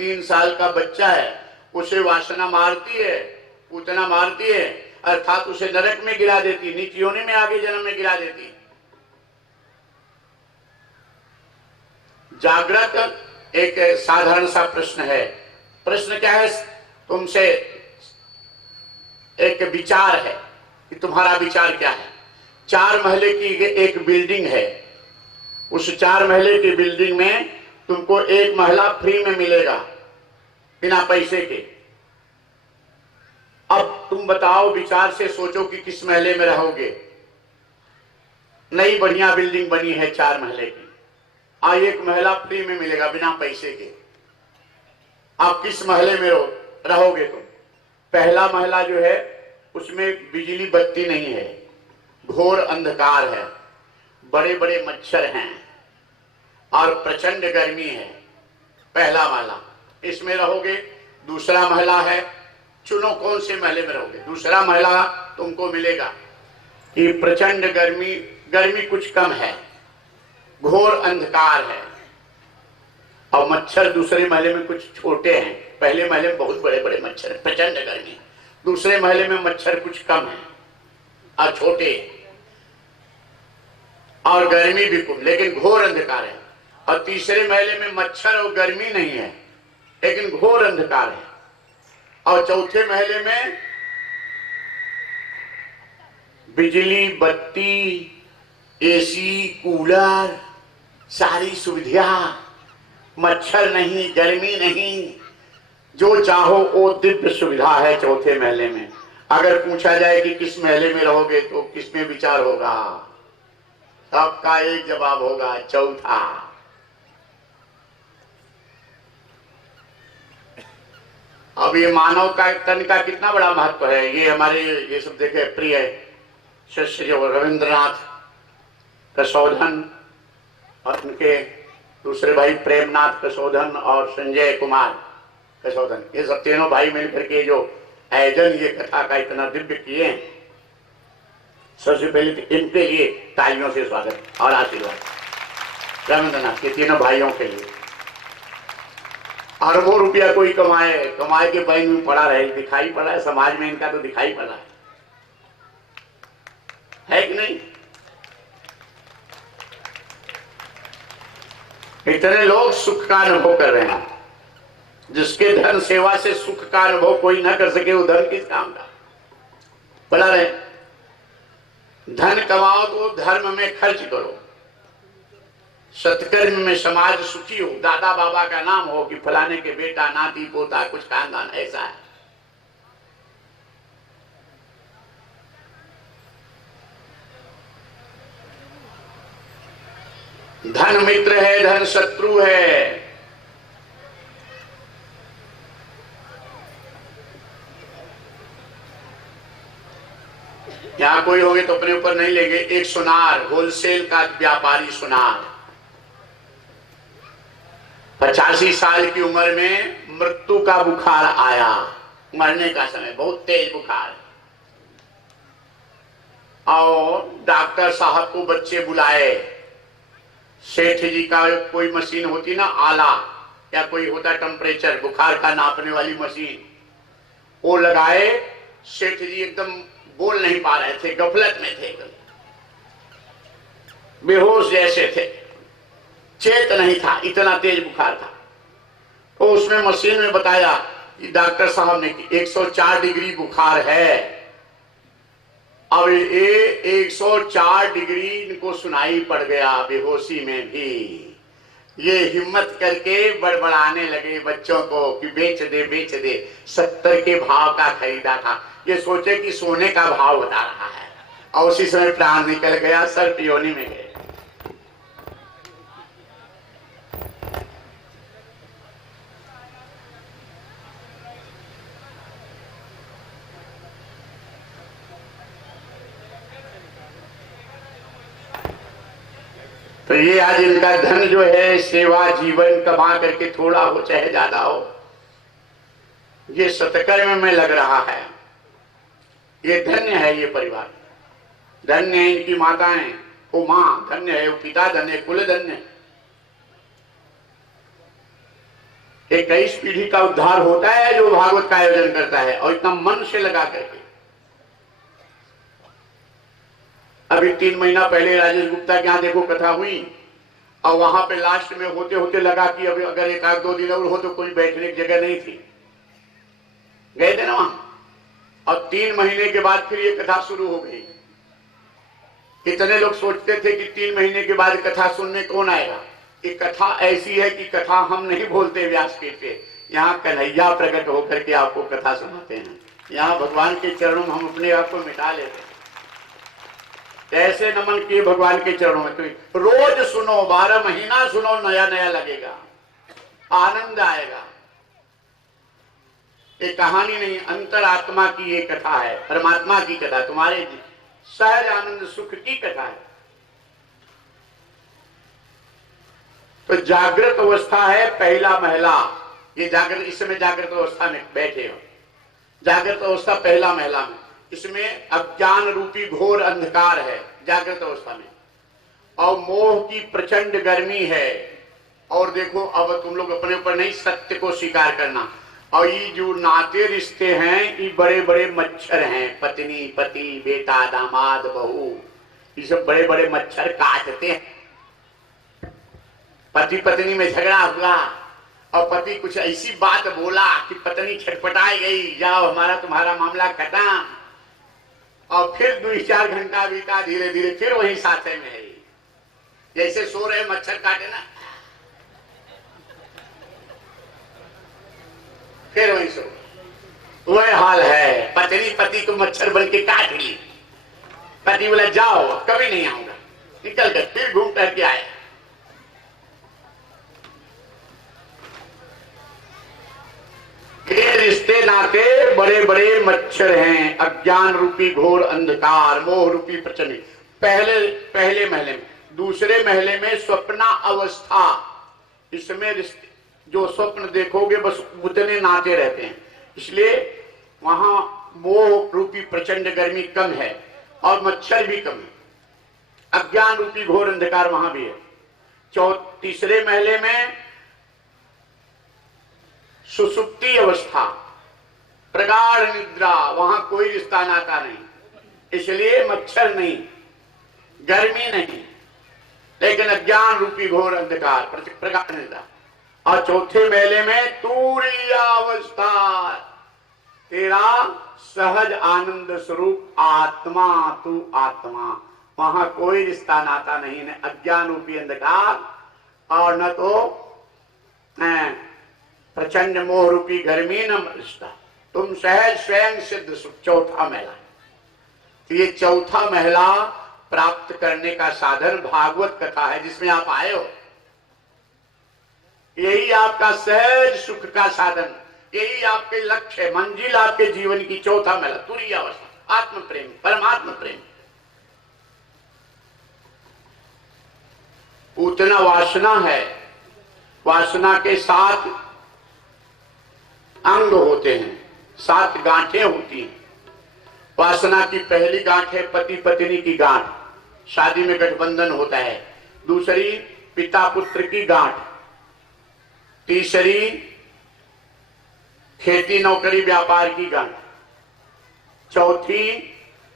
3 साल का बच्चा है, उसे वासना मारती है, पूतना मारती है, अर्थात उसे नरक में गिरा देती, नीच योनि में आगे जन्म में गिरा देती। जागृत एक साधारण सा प्रश्न है। प्रश्न क्या है? तुमसे एक विचार है कि तुम्हारा विचार क्या है। 4 महले की एक बिल्डिंग है, उस 4 महले की बिल्डिंग में तुमको 1 महला फ्री में मिलेगा बिना पैसे के। अब तुम बताओ, विचार से सोचो कि किस महले में रहोगे। नई बढ़िया बिल्डिंग बनी है 4 महले की, 1 महला फ्री में मिलेगा बिना पैसे के। आप किस महले में रहोगे तुम? पहला महला जो है उसमें बिजली बत्ती नहीं है, घोर अंधकार है, बड़े बड़े मच्छर हैं और प्रचंड गर्मी है। पहला महला, इसमें रहोगे। दूसरा महला है, चुनो कौन से महले में रहोगे। दूसरा महला तुमको मिलेगा कि प्रचंड गर्मी, गर्मी कुछ कम है, घोर अंधकार है और मच्छर दूसरे महले में कुछ छोटे हैं। पहले महले में बहुत बड़े बड़े मच्छर हैं, प्रचंड गर्मी। दूसरे महले में मच्छर कुछ कम है और छोटे और गर्मी भी कम, लेकिन घोर अंधकार है। और तीसरे महले में मच्छर और गर्मी नहीं है लेकिन घोर अंधकार है। और चौथे महले में बिजली बत्ती, एसी, कूलर, सारी सुविधा, मच्छर नहीं, गर्मी नहीं, जो चाहो वो दिव्य सुविधा है चौथे महले में। अगर पूछा जाए कि किस महले में रहोगे तो किस में विचार होगा? सबका एक जवाब होगा, चौथा। अब ये मानव का तन का कितना बड़ा महत्व है। ये हमारे ये सब देखे प्रिय शिष्य रविंद्रनाथ कसौधन और उनके दूसरे भाई प्रेमनाथ कसौधन और संजय कुमार कसौधन, ये सब तीनों भाई मिलकर के जो आयोजन ये कथा का इतना दिव्य किए हैं, सबसे पहले तो इनके लिए तालियों से स्वागत और आशीर्वाद। रविंद्रनाथ के तीनों भाइयों के लिए अरबों रुपया कोई कमाए के बैंक में पड़ा रहे, दिखाई पड़ा है समाज में, इनका तो दिखाई पड़ा है कि नहीं? इतने लोग सुख का अनुभव कर रहे हैं। जिसके धन सेवा से सुख का अनुभव कोई ना कर सके, वो धन किस काम का? बता रहे, धन कमाओ तो धर्म में खर्च करो, सत्कर्म में समाज सुखी हो, दादा बाबा का नाम हो कि फलाने के बेटा, नाती, पोता, कुछ खानदान ऐसा है। धन मित्र है, धन शत्रु है। यहां कोई होंगे तो अपने ऊपर नहीं लेंगे। एक सुनार, होलसेल का व्यापारी सुनार, 85 साल की उम्र में मृत्यु का बुखार आया, मरने का समय, बहुत तेज बुखार। और डॉक्टर साहब को बच्चे बुलाए। सेठ जी का कोई मशीन होती ना, आला या कोई होता टेम्परेचर बुखार का नापने वाली मशीन, वो लगाए। सेठ जी एकदम बोल नहीं पा रहे थे, गफलत में थे, बेहोश जैसे थे, चेत नहीं था, इतना तेज बुखार था। तो उसमें मशीन में बताया कि डॉक्टर साहब ने कि 104 डिग्री बुखार है। अब ये 104 डिग्री इनको सुनाई पड़ गया बेहोशी में भी। ये हिम्मत करके बड़बड़ाने लगे बच्चों को कि बेच दे बेच दे। 70 के भाव का खरीदा था, ये सोचे कि सोने का भाव बता रहा है, और उसी समय प्राण निकल गया, सर्प योनि में गए। तो ये आज इनका धन जो है, सेवा जीवन कमा करके थोड़ा हो चाहे ज्यादा हो, ये सत्कर्म में लग रहा है। ये धन्य है ये परिवार, धन्य है इनकी माताएं, वो माँ धन्य है, वो पिता धन्य है, कुल धन्य है। 21 पीढ़ी का उद्धार होता है जो भागवत का आयोजन करता है, और इतना मन से लगा करके। अभी 3 महीना पहले राजेश गुप्ता के यहाँ देखो कथा हुई, और वहां पे लास्ट में होते होते लगा कि अभी अगर 1-2 दिन और हो तो कोई बैठने की जगह नहीं थी। गए थे ना वहां, और 3 महीने के बाद फिर ये कथा शुरू हो गई। कितने लोग सोचते थे कि 3 महीने के बाद कथा सुनने कौन आएगा। ये कथा ऐसी है कि कथा हम नहीं बोलते व्यासपीठ पे, यहाँ कन्हैया प्रकट होकर के आपको कथा सुनाते हैं। यहाँ भगवान के चरणों में हम अपने आप को मिटा लेते हैं। ऐसे नमन किए भगवान के चरणों में, तो रोज सुनो, 12 महीना सुनो, नया नया लगेगा, आनंद आएगा। ये कहानी नहीं, अंतरात्मा की ये कथा है, परमात्मा की कथा, तुम्हारे सहज आनंद सुख की कथा है। तो जागृत अवस्था है पहला महला। ये जागृत, इस समय जागृत अवस्था में बैठे हो, जागृत अवस्था पहला महला में। इसमें अज्ञान रूपी घोर अंधकार है जागृत अवस्था में, और मोह की प्रचंड गर्मी है। और देखो अब तुम लोग अपने ऊपर नहीं, सत्य को स्वीकार करना। और ये जो नाते रिश्ते हैं ये बड़े बड़े मच्छर हैं, पत्नी पति, बेटा दामाद बहू, ये सब बड़े बड़े मच्छर काटते हैं। पति पत्नी में झगड़ा हुआ और पति कुछ ऐसी बात बोला कि पत्नी छटपटाई गई, जाओ हमारा तुम्हारा मामला खत्म। और फिर 2-4 घंटा बीता, धीरे धीरे फिर वही साथे में है। जैसे सो रहे मच्छर काटे ना, फिर वही सो, वह हाल है। पत्नी पति को मच्छर बन के काट ली, पति बोला जाओ कभी नहीं आऊंगा, निकल कर फिर घूम करके आए। ये रिश्ते नाते बड़े बड़े मच्छर हैं, अज्ञान रूपी घोर अंधकार, मोह रूपी प्रचंड। पहले महले में, दूसरे महले में स्वप्ना अवस्था। इसमें रिश्ते, जो स्वप्न देखोगे बस उतने नाते रहते हैं, इसलिए वहां मोह रूपी प्रचंड गर्मी कम है और मच्छर भी कम है। अज्ञान रूपी घोर अंधकार वहां भी है। तीसरे महले में सुसुप्ति अवस्था, प्रगाढ़ निद्रा, वहां कोई रिश्ता नाता नहीं, इसलिए मच्छर नहीं, गर्मी नहीं, लेकिन अज्ञान रूपी घोर अंधकार, प्रगाढ़ निद्रा। और चौथे मेले में तुरीय अवस्था, तेरा सहज आनंद स्वरूप आत्मा, तू आत्मा, वहां कोई रिश्ता नाता नहीं, न अज्ञान रूपी अंधकार और न तो प्रचंड मोह रूपी गर्मी, न रिश्ता, तुम सहज स्वयं सिद्ध सुख। चौथा महला, तो ये चौथा महला प्राप्त करने का साधन भागवत कथा है जिसमें आप आए हो। यही आपका सहज सुख का साधन, यही आपके लक्ष्य है, मंजिल आपके जीवन की। चौथा महला तुरीय अवस्था, आत्म प्रेम, परमात्म प्रेम। उतना वासना है, वासना के 7 अंग होते हैं, 7 गांठें होती हैं। वासना की पहली गांठ है पति पत्नी की गांठ, शादी में गठबंधन होता है। दूसरी पिता पुत्र की गांठ, तीसरी खेती नौकरी व्यापार की गांठ, चौथी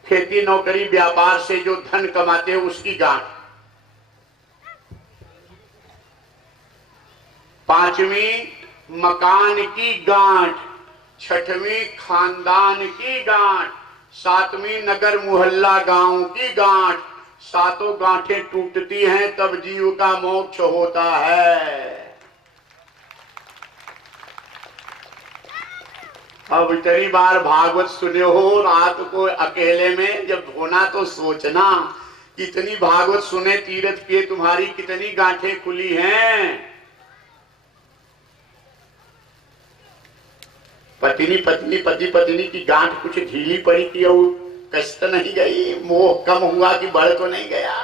खेती नौकरी व्यापार से जो धन कमाते हैं उसकी गांठ, पांचवी मकान की गांठ, छठवीं खानदान की गांठ, सातवीं नगर मोहल्ला गांव की गांठ। 7 गांठें टूटती हैं तब जीव का मोक्ष होता है। अब इतनी बार भागवत सुने हो, रात को अकेले में जब होना तो सोचना, कितनी भागवत सुने, तीर्थ किए, तुम्हारी कितनी गांठें खुली हैं। पत्नी पत्नी पति पत्नी की गांठ कुछ ढीली पड़ी थी और कष्ट नहीं गई, मोह कम हुआ कि बढ़ तो नहीं गया।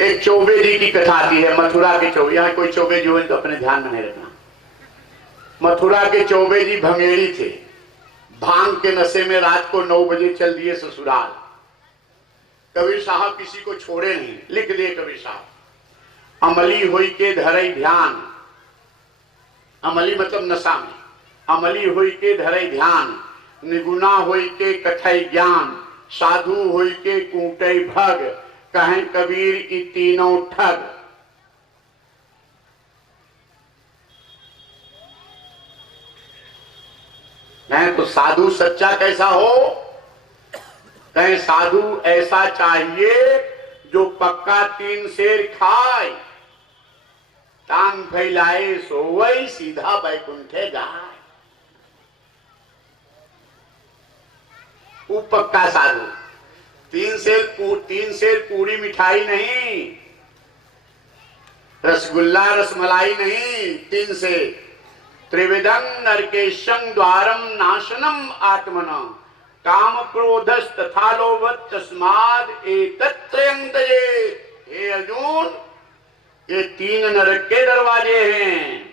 एक चौबे जी की कथा आती है, मथुरा के चौबे। यहाँ कोई चौबे जी हो तो अपने ध्यान में नहीं रखना। मथुरा के चौबे जी भंगेड़ी थे, भांग के नशे में रात को 9 बजे चल दिए ससुराल। कबीर साहब किसी को छोड़े नहीं, लिख दिए कबीर साहब, अमली होई के धरई ध्यान, अमली मतलब नशा में, अमली होई के धरई ध्यान, निगुना होई के कथई ज्ञान, साधु होई के कूटई भग, कहें कबीर ई तीनों ठग। कहें तो साधु सच्चा कैसा हो? कहें साधु ऐसा चाहिए जो पक्का 3 सेर खाए, टांग फैलाए सोवई, सीधा बैकुंठे जाए। वो पक्का साधु। 3 सेर पूरी मिठाई नहीं, रसगुल्ला रसमलाई नहीं, 3 सेर। त्रिविधं नरकेशं द्वारम नाशनम आत्मना, काम क्रोधस तथा लोभत तस्माद एतत्त्रयं त्यजेत्। हे अर्जुन, ये 3 नरक के दरवाजे हैं,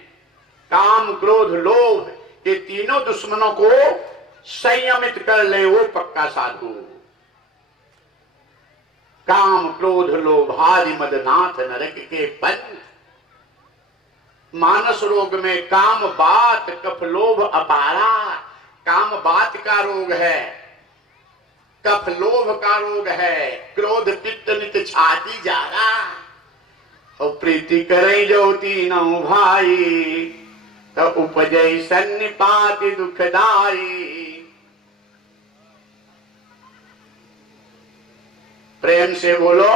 काम क्रोध लोभ, ये तीनों दुश्मनों को संयमित कर ले वो पक्का साधु। काम क्रोध लोभादि मदनाथ नरक के पंथ, मानस रोग में काम बात कफ लोभ अपारा। काम बात का रोग है, कफ लोभ का रोग है, क्रोध पित्त नित छाती जा रहा, और प्रीति करे जो तीनों भाई, तो उपजय सन्निपाति दुखदाई। प्रेम से बोलो